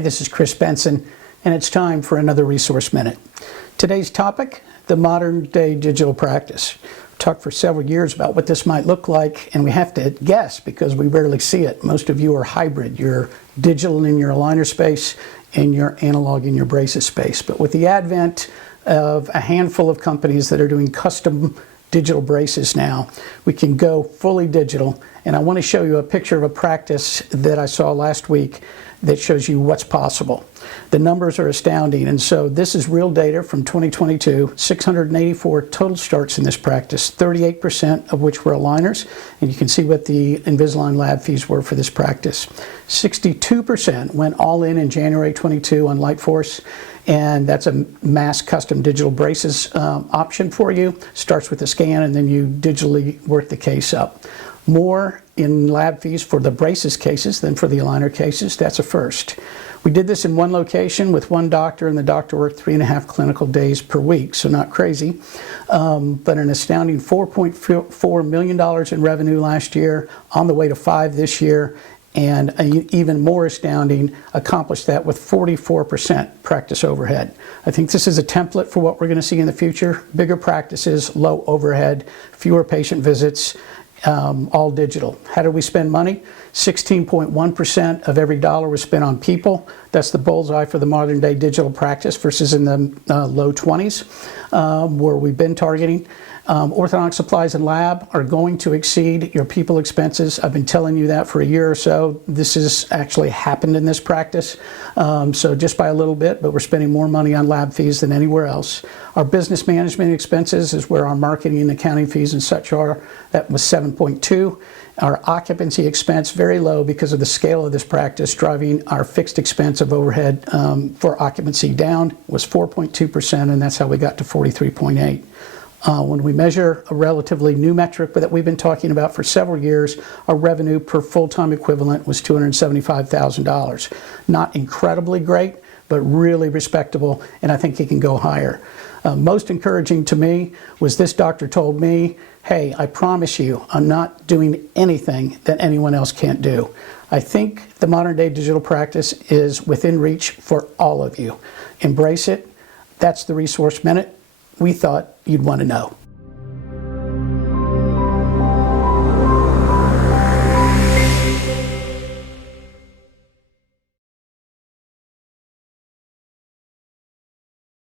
This is Chris Bentson, and it's time for another resource minute. Today's topic, the modern day digital practice. We've talked for several years about what this might look like, and we have to guess because we rarely see it. Most of you are hybrid. You're digital in your aligner space and you're analog in your braces space. But with the advent of a handful of companies that are doing custom digital braces now, we can go fully digital. And I want to show you a picture of a practice that I saw last week that shows you what's possible. The numbers are astounding, and so this is real data from 2022, 684 total starts in this practice, 38% of which were aligners, and you can see what the Invisalign lab fees were for this practice. 62% went all in January 22 on LightForce, and that's a mass custom digital braces option for you. Starts with a scan and then you digitally work the case up. More in lab fees for the braces cases than for the aligner cases. That's a first. We did this in one location with one doctor, and the doctor worked 3.5 clinical days per week, so not crazy. But an astounding $4.4 million in revenue last year, on the way to 5 this year, and even more astounding, accomplished that with 44% practice overhead. I think this is a template for what we're going to see in the future. Bigger practices, low overhead, fewer patient visits, all digital. How did we spend money? 16.1% of every dollar was spent on people. That's the bullseye for the modern day digital practice versus in the low 20s where we've been targeting. Orthodontic supplies and lab are going to exceed your people expenses. I've been telling you that for a year or so. This has actually happened in this practice. So just by a little bit, but we're spending more money on lab fees than anywhere else. Our business management expenses is where our marketing and accounting fees and such are. That was 7.2. Our occupancy expense, very low because of the scale of this practice, driving our fixed expense of overhead for occupancy down, was 4.2%, and that's how we got to 43.8. When we measure a relatively new metric that we've been talking about for several years, our revenue per full-time equivalent was $275,000. Not incredibly great, but really respectable, and I think it can go higher. Most encouraging to me was this doctor told me, hey, I promise you, I'm not doing anything that anyone else can't do. I think the modern day digital practice is within reach for all of you. Embrace it. That's the resource minute we thought you'd want to know.